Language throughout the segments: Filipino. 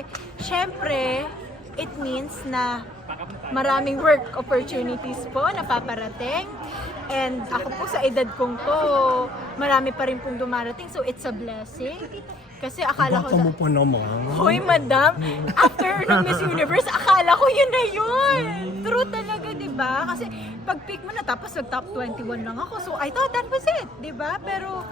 Kasi, syempre, it means na maraming work opportunities po na paparating. And ako po sa edad kong to, marami pa rin pong dumarating. So, it's a blessing. Kasi akala ko... Baka mo pa naman. Hoy, madam, after ng Miss Universe, akala ko yun na yun. True talaga, di ba? Kasi pag pick mo na, tapos nag-top 21 lang ako. So, I thought that was it, di ba? Pero,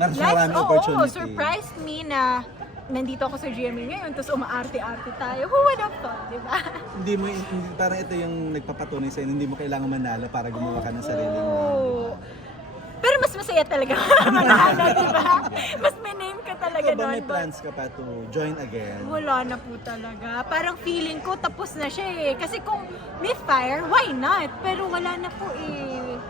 life, oo, opportunity. surprised me na nandito ako sa GMA ngayon, tapos umaarte-arte tayo. Who would have thought, di ba? Hindi mo, hindi, parang ito yung nagpapatunay sa'yo, hindi mo kailangan manalo para gumawa ka ng sarili mo. Oo. Pero mas masaya talaga manalo, di ba? Mas may name ka talaga Ikaw ba doon. may but- plans ka pa to join again? Wala na po talaga. Parang feeling ko tapos na siya eh. Kasi kung may fire, why not? Pero wala na po eh.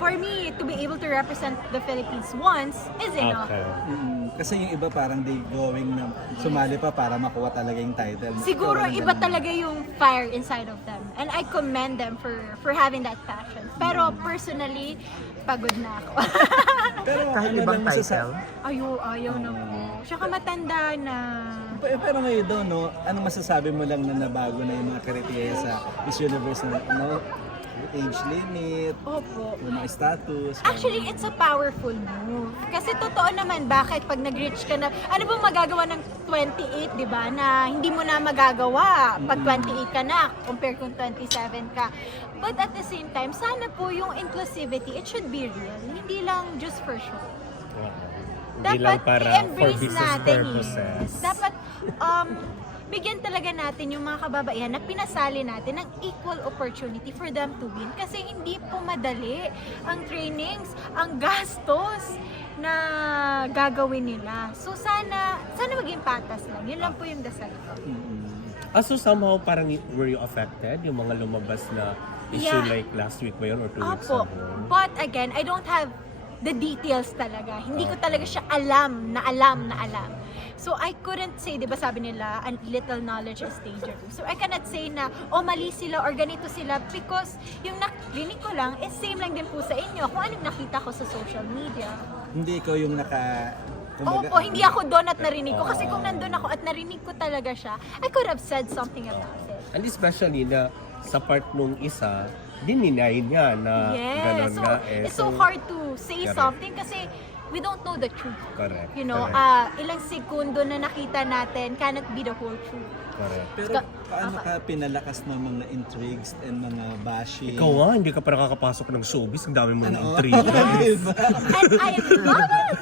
For me, to be able to represent the Philippines once is enough. Okay. Mm, kasi yung iba parang they going na sumali pa para makuha talaga yung title. Siguro Ikaw, iba talaga yung fire inside of them. And I commend them for for having that passion. Pero personally, pagod na ako. Pero Kahit ano ibang lang masasa- title? ayaw, ayaw na po. Tsaka matanda na. Pero, pero ngayon daw, no, anong masasabi mo lang na nabago na yung mga kriteriya sa Miss Universe na no, age limit, Opo. yung mga status? Actually, it's a powerful move. Kasi totoo naman, bakit pag nag-reach ka na, ano bang magagawa ng 28, di ba, na hindi mo na magagawa pag 28 ka na, compare kung 27 ka. But at the same time, sana po yung inclusivity, it should be real. Hindi lang just for show. Hindi lang Dapat para for i-embrace business natin purposes. yes. Dapat, um, bigyan talaga natin yung mga kababaihan na pinasali natin ng equal opportunity for them to win. Kasi hindi po madali ang trainings, ang gastos na gagawin nila. So sana, sana maging patas lang. Yun lang po yung dasal ko. Ah, so somehow parang were you affected? Yung mga lumabas na issue Yeah. like last week ba yun or two weeks Opo. ago? But again, I don't have the details talaga. Hindi ko talaga siya alam na alam na alam. So I couldn't say, di ba sabi nila, a little knowledge is dangerous. So I cannot say na, oh mali sila or ganito sila because yung nakrinig ko lang is same lang din po sa inyo. Kung anong nakita ko sa social media. Hindi ikaw yung naka... kumbaga- Opo, hindi ako doon at narinig ko. Kasi kung nandun ako at narinig ko talaga siya, I could have said something about it. And especially na sa part nung isa, dininay niya na gano'n Yes. So, nga eh. it's so hard to say Correct. something kasi we don't know the truth. Correct. You know, correct, ah ilang segundo na nakita natin cannot be the whole truth. correct. Pero Ka- paano ka pinalakas ng mga intrigues and mga bashing? Ikaw nga, hindi ka pa nakakapasok ng showbiz. Ang dami mo ng Ano? intrigue. Diba? And I love it!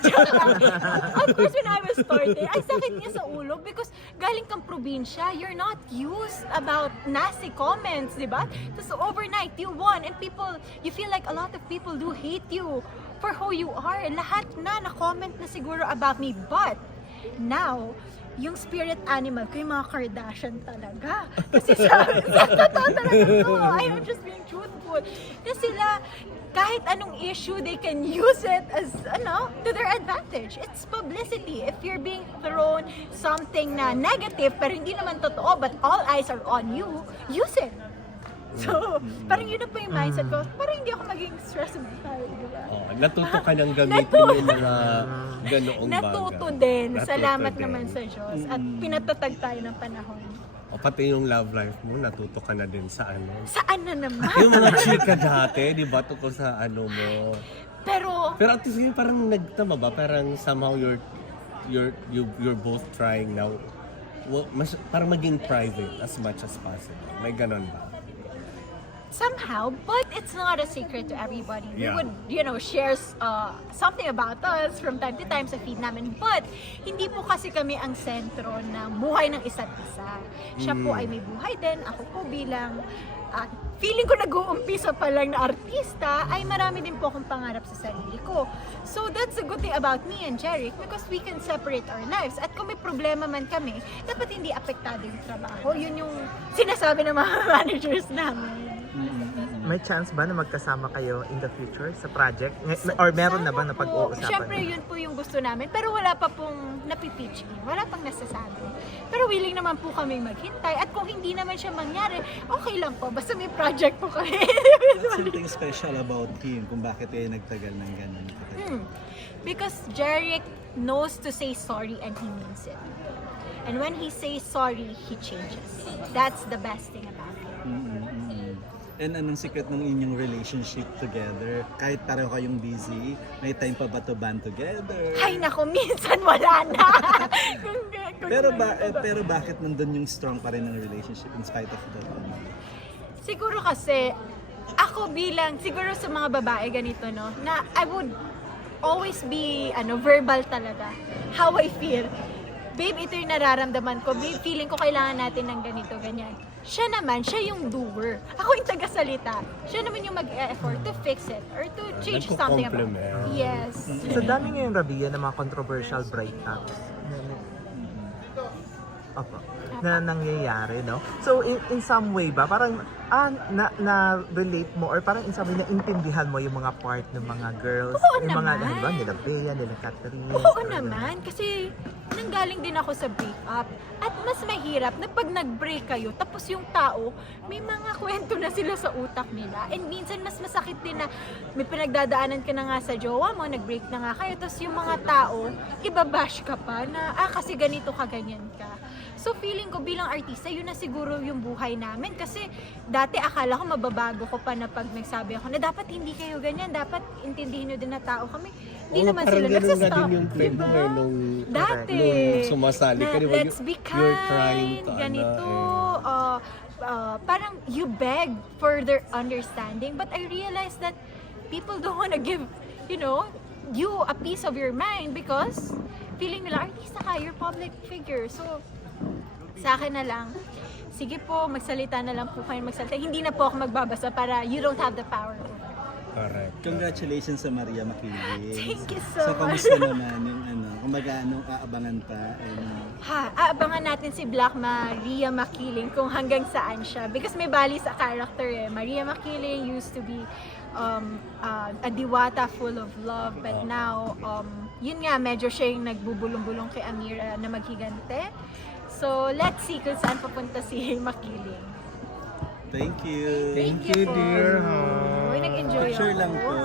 of course, when I was starting, ay sakit niya sa ulo because galing kang probinsya, you're not used about nasty comments, di ba? Tapos overnight, you won and people, you feel like a lot of people do hate you for who you are. Lahat na na-comment na siguro about me. But, now, yung spirit animal ko, yung mga Kardashian talaga. Kasi sa, sa totoo talaga to, I am just being truthful. Kasi sila, kahit anong issue, they can use it as, ano, to their advantage. It's publicity. If you're being thrown something na negative, pero hindi naman totoo, but all eyes are on you, use it. So, parang yun na po yung mindset ko. Parang hindi ako maging stressed about it, di ba? Oh, natuto ka ng gamitin yung mga ganoong bagay. Natuto din. Natuto Salamat din. naman sa Diyos. At pinatatag tayo ng panahon. O pati yung love life mo, natuto ka na din sa ano. Saan na naman? Yung mga chika dati, di ba, tungkol sa ano mo. Pero, Pero at least yun, parang nagtama ba? Parang somehow you're, you're, you, you're both trying now. Well, mas, parang maging private as much as possible. May ganon ba? Somehow, but it's not a secret to everybody. We Yeah. would, you know, share uh, something about us from time to time sa feed namin. But, hindi po kasi kami ang sentro ng buhay ng isa't isa. Siya po Mm. ay may buhay din. Ako po bilang at feeling ko nag-uumpisa pa lang na artista, ay marami din po akong pangarap sa sarili ko. So that's the good thing about me and Jeric because we can separate our lives. At kung may problema man kami, dapat hindi apektado yung trabaho. Yun yung sinasabi ng mga managers namin. May chance ba na magkasama kayo in the future sa project? Ngay- Or meron na ba na pag-uusapan? Siyempre, yun po yung gusto namin. Pero wala pa pong napipitch me. Wala pang nasasabi. Pero willing naman po kaming maghintay. At kung hindi naman siya mangyari, okay lang po. Basta may project po kami. Something special about him kung bakit kayo nagtagal ng ganun. Hmm. Because Jeric knows to say sorry and he means it. And when he says sorry, he changes. That's the best thing about him. Mm, mm, mm. And anong secret ng inyong relationship together? Kahit pareho kayong busy, may time pa ba to band together? Ay nako, minsan wala na. Kung- kung- Pero ba eh, pero bakit nandun yung strong pa rin ng relationship in spite of ano? Siguro kasi, ako bilang, siguro sa mga babae ganito, no, na I would always be, ano, verbal talaga. How I feel. Babe, ito yung nararamdaman ko. Babe, feeling ko kailangan natin ng ganito, ganyan. Siya naman, siya yung doer. Ako yung tagasalita. Siya naman yung mag-effort to fix it or to change something about Nagko-compliment. Yes. Sa dami ngayon, Rabia, ng mga controversial breakups. Na, na, Opo. Na nangyayari, no? So, in, in some way ba, parang, ah, na, na-relate mo, or parang in some way, na-intindihan mo yung mga part ng mga girls, Oo yung mga, naman. halimbawa, nila Bea, nila Catherine. Oo or naman, kasi nanggaling din ako sa breakup. At mas mahirap na pag nag-break kayo, tapos yung tao, may mga kwento na sila sa utak nila. And minsan mas masakit din na may pinagdadaanan ka na nga sa jowa mo, nag-break na nga kayo, tapos yung mga tao, ibabash ka pa na, ah, kasi ganito ka, ganyan ka. So feeling ko bilang artista, yun na siguro yung buhay namin. Kasi dati akala ko mababago ko pa na pag nagsabi ako na dapat hindi kayo ganyan, dapat intindihin nyo din na tao kami. Hindi naman parang sila nagsastop. din yung trend diba? mo nung, Dati. nung sumasali na di ba? let's be You're trying kind, to, ganito. ano, eh. uh, uh, parang you beg for their understanding. But I realized that people don't want to give, you know, you a piece of your mind because feeling nila, artista ka, you're public figure. So, sa akin na lang, sige po, magsalita na lang po kayo magsalita. Hindi na po ako magbabasa para you don't have the power over. Correct. Congratulations sa Maria Makiling. Thank you so so, much. kamusta naman yung ano, kumbaga anong aabangan pa? And, Ha, aabangan natin si Black Maria Makiling kung hanggang saan siya. Because may bali sa character eh. Maria Makiling used to be um, uh, a diwata full of love. But now, um, yun nga, medyo siya yung nagbubulong-bulong kay Amira na maghigante. So, let's see kung saan papunta si Makiling. thank you. Thank you, dear. Uy, nag-enjoy Picture ako. lang po.